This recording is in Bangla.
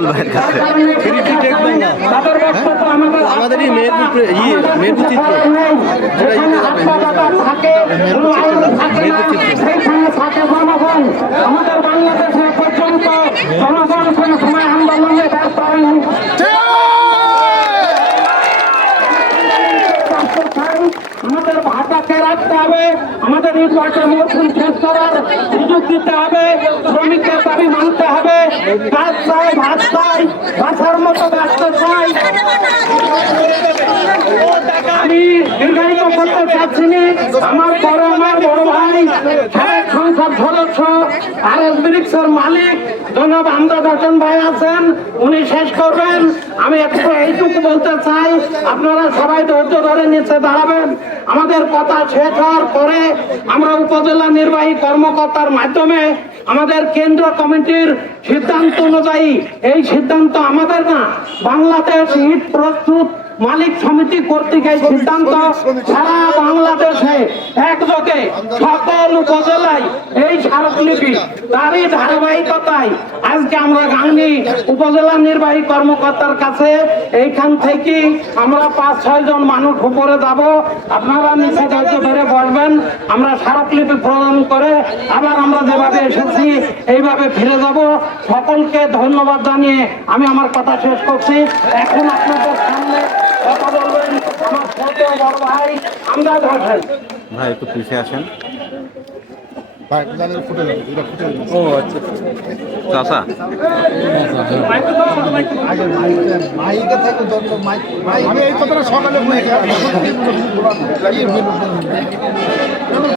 সকল ভাইয়ের কাছে। আমাদের এই মেহেরপুর চিত্র আমাদের বাংলাদেশে পর্যন্ত জনগণ কোন সময় আন্দোলনে ব্যর্থ হয়নি। আমাদের ভাষাকে রাখতে হবে, আমাদের ইটভাটার মৌসুম শেষ করার সুযোগ দিতে হবে, শ্রমিকের দাবি মানতে হবে, কাজ চাই, ভাত চাই, ভাষার মতো ব্যস্ত চাই। আমি দীর্ঘায়িত করতে চাচ্ছি না। আমার বড় ভাই সাবেক সংসদ সদস্য আরএস ব্রিক্সের মালিক জনাব আমজাদ হোসেন ভাই আছেন, উনি শেষ করবেন। আমি একটু এইটুকু বলতে চাই, আপনারা সবাই ধৈর্য ধরে নিচে দাঁড়াবেন। আমাদের কথা শেষ হওয়ার পরে আমরা উপজেলা নির্বাহী কর্মকর্তার মাধ্যমে আমাদের কেন্দ্র কমিটির সিদ্ধান্ত অনুযায়ী, এই সিদ্ধান্ত আমাদের না, বাংলাদেশ ইট প্রস্তুত মালিক সমিতি কর্তৃক এই সিদ্ধান্ত সারা বাংলাদেশে একযোগে সকল উপজেলায় এই স্মারকলিপি, তারই ধারাবাহিকতায় আজকে আমরা গাংনী উপজেলা নির্বাহী কর্মকর্তার কাছে এইখান থেকে আমরা ৫-৬ জন মানুষ উপরে যাব। আপনারা নিচে ধৈর্য ধরে বসবেন। আমরা স্মারকলিপি প্রদান করে আবার আমরা যেভাবে এসেছি এইভাবে ফিরে যাব। সকলকে ধন্যবাদ জানিয়ে আমি আমার কথা শেষ করছি। এখন আপনাদের সামনে কথা বলবেন আমার ছোট বড় ভাই আমজাদ হোসেন ভাই, একটু পিছিয়ে আসেন। চাচা আমি এই কথাটা সকালে